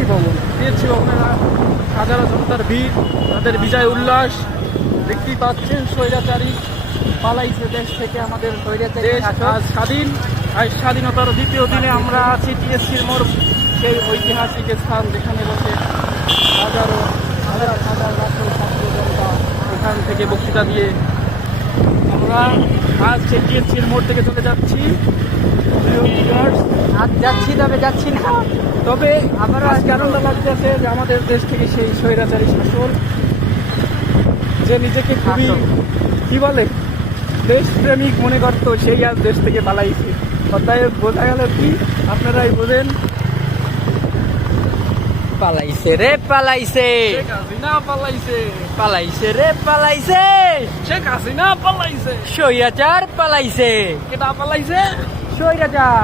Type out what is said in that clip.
TSC ভবনের হাজারো জনতার ভিড়, তাদের বিজয় উল্লাস দেখতেই পাচ্ছেন। স্বৈরাচারী পালাইছে দেশ থেকে, আমাদের দেশ আজ স্বাধীন। আর স্বাধীনতার দ্বিতীয় দিনে আমরা আছি টিএসসির মোড়, সেই ঐতিহাসিক স্থান যেখানে বসে হাজার হাজার ছাত্র জনতা এখান থেকে বক্তৃতা দিয়ে আমরা আজ সেই টিএসসির মোড় থেকে চলে যাচ্ছি। আজ যাচ্ছি, তবে যাচ্ছি না। তবে আমারও আজকে আনন্দ লাগতেছে যে আমাদের দেশ থেকে সেই স্বৈরাচারী শাসক, যে নিজেকে খুবই কি বলে দেশপ্রেমিক মনে করত, সেই আজ দেশ থেকে পালাইছে। অতএব বোঝা গেল কি, আপনারাই বোঝেন, পালাইছে রে পালাইছে, শেখ হাসিনা পালাইছে, পালাইছে রে পালাইছে, শেখ হাসিনা পালাইছে। স্বৈরাচার পালাইছে, কেটা পালাইছে? স্বৈরাচার।